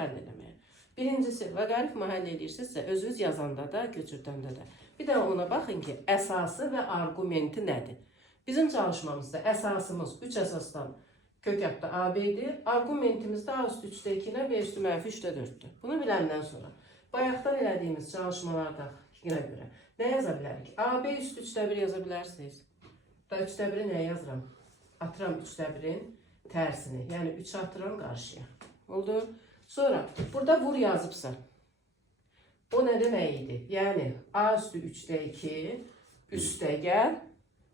həll etməyə. Birincisi, loqaritmı həll edirsinizsə, özünüz yazanda da, köçürdəndə də. Bir də ona baxın ki, əsası və arqumenti nədir? Bizim çalışmamızda əsasımız 3 əsasdan kök hətta AB-dir. Arqumentimiz də A üstü 3-də 2-nə, B üstü mənfi 3-də 4-dür. Bunu biləndən sonra bayaqdan elədiyimiz çalışmalarda görə nə yaza bilərik? AB üstü 3-də 1 yaza bilərsiniz. Da 3-də 1-i nəyə yazıram? Atıram 3-də 1-in tərsini. Yəni 3 atıram qarşıya. Oldu? Sonra burada vur yazıbsa. O nə demək idi? Yəni A üstü 3-də 2 üstə gəl.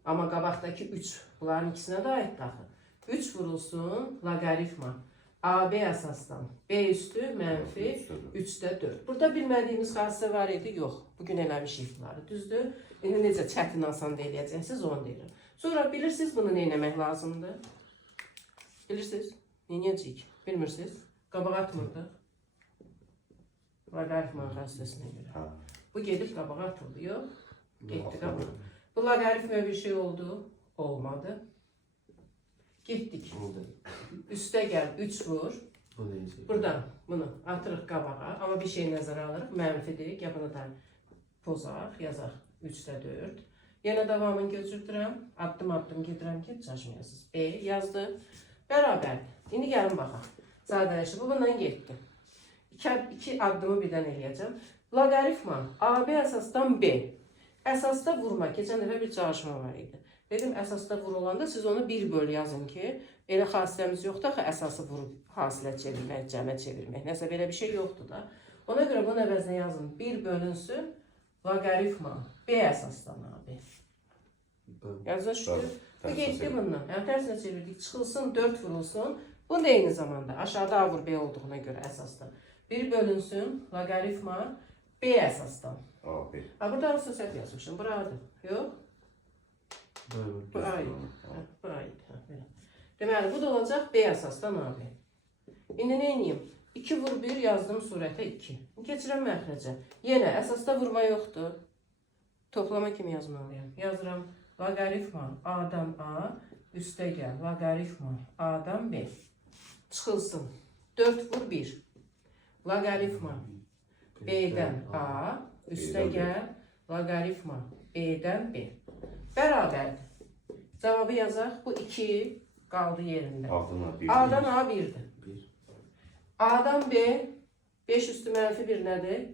Amma qabaqdakı 3 bunların ikisinə də aid daxil. 3 vurulsun loqaritma. AB əsasdan B üstü mənfi 3-də 4. Burada bilmədiyimiz xassisə var idi? Yox. Bugün eləmişik bunları. Düzdür? İndi necə çətin asan da eləyəcəksiniz, onu deyirəm. Sonra bilirsiniz bunu nə etmək lazımdır? Bilirsiniz? Neyəcəyik? Bilmirsiniz? Qabağa atmırdıq. Loqaritmanın xassəsinə görə. Bu gedib qabağa atıldı, yox? Getdi qabağa. Bu loqaritmə bir şey oldu? Olmadı. Getdik. Üstə gəl, 3 vur. Buradan bunu atırıq qabağa. Amma bir şey nəzərə alırıq. Mənfidir. Ya bunu da pozaq, yazaq 3-də 4. Yenə davamını götürdürəm. Addım gedirəm ki, çaşmayasınız. B yazdı. Bərabərdir. İndi gəlin baxaq. Sadələşib. Bu bundan getdi. 2 addımı birdən eləyəcəm. Loqaritma AB əsasdan B. Əsasda vurma. Keçən dəfə bir çalışma var idi. Dedim, əsasda vur olanda siz onu 1 böl yazın ki, elə xassəmiz yoxdur axı, əsası vurub hasilə çevirmək, cəmə çevirmək. Nəsə belə bir şey yoxdur da. Ona görə bunun əvəzinə yazın. 1 bölünsün loqaritma B əsasdan AB. Yazın şükür. Bu getdi bundan. Yəni tərsinə çevirdik. Çıxılsın, 4 vurulsun. Bu da eyni zamanda aşağıda A vur B olduğuna görə əsasdan. 1 bölünsün loqaritma B əsasdan. Burada xüsusiyyət yazmışım. Buradır. Yox? Bu A idi. Bu A idi. Deməli, bu da olacaq B əsasdan AB. İndi nə edeyim? 2 vur 1 yazdım surətə 2. Keçirəm məxrəcə. Yenə əsasda vurma yoxdur. Toplama kimi yazmalıyam. Yazıram loqaritma A'dan A üstə gəl. Loqaritma A'dan B. Çıxılsın. 4 vur 1. Loqaritma B'dən A üstə gəl. Loqaritma B'dən B. Bərabərdir. Cavabı yazaq. Bu 2 qaldı yerində. A'dan A 1'dir. A'dan B 5 üstü mənfi 1 nədir?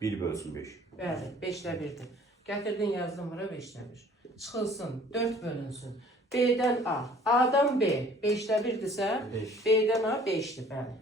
1 bölsün 5. Bəli, 5'də 1'dir. Gətirdin yazdım bura 5'də 1. Çıxılsın, 4 bölünsün. B'dən A. A'dan B 5'də 1'dirsə, B'dən A 5'dir. Bəli.